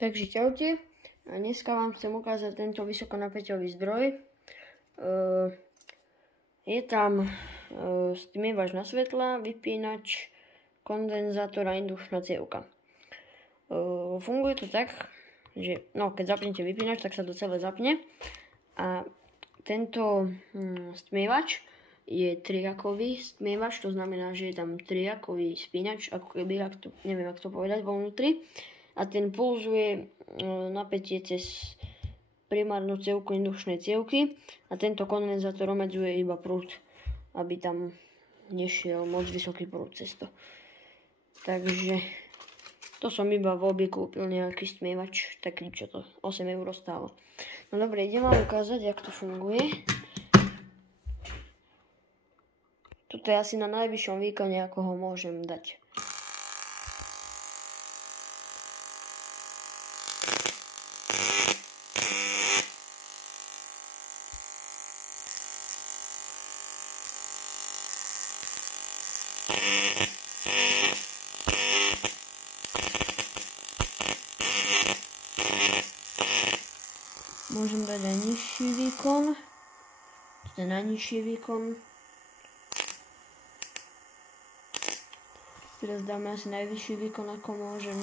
Takže čaute, dneska vám chcem ukázať tento vysokonapäťový zdroj. Je tam stmievač na svetla, vypínač, kondenzátor a indukčná cievka. Funguje to tak, že keď zapnete vypínač, tak sa to celé zapne. A tento stmievač je triakový stmievač, to znamená, že je tam triakový spínač, ako keby, neviem, ako to povedať, vo vnútri. A ten pulzuje napätie cez primárnu cievku indukčnej cievky a tento kondenzátor obmedzuje iba prúd, aby tam nešiel moc vysoký prúd cez to. Takže to som iba v obi kúpil nejaký stmievač, taký čo to 8 € stálo. No dobre, idem vám ukázať, jak to funguje. Toto je asi na najvyššom výkone, ako ho môžem dať. Môžem dať aj nižší výkon. To je najnižší výkon. Teraz dáme asi najvyšší výkon, ako môžem.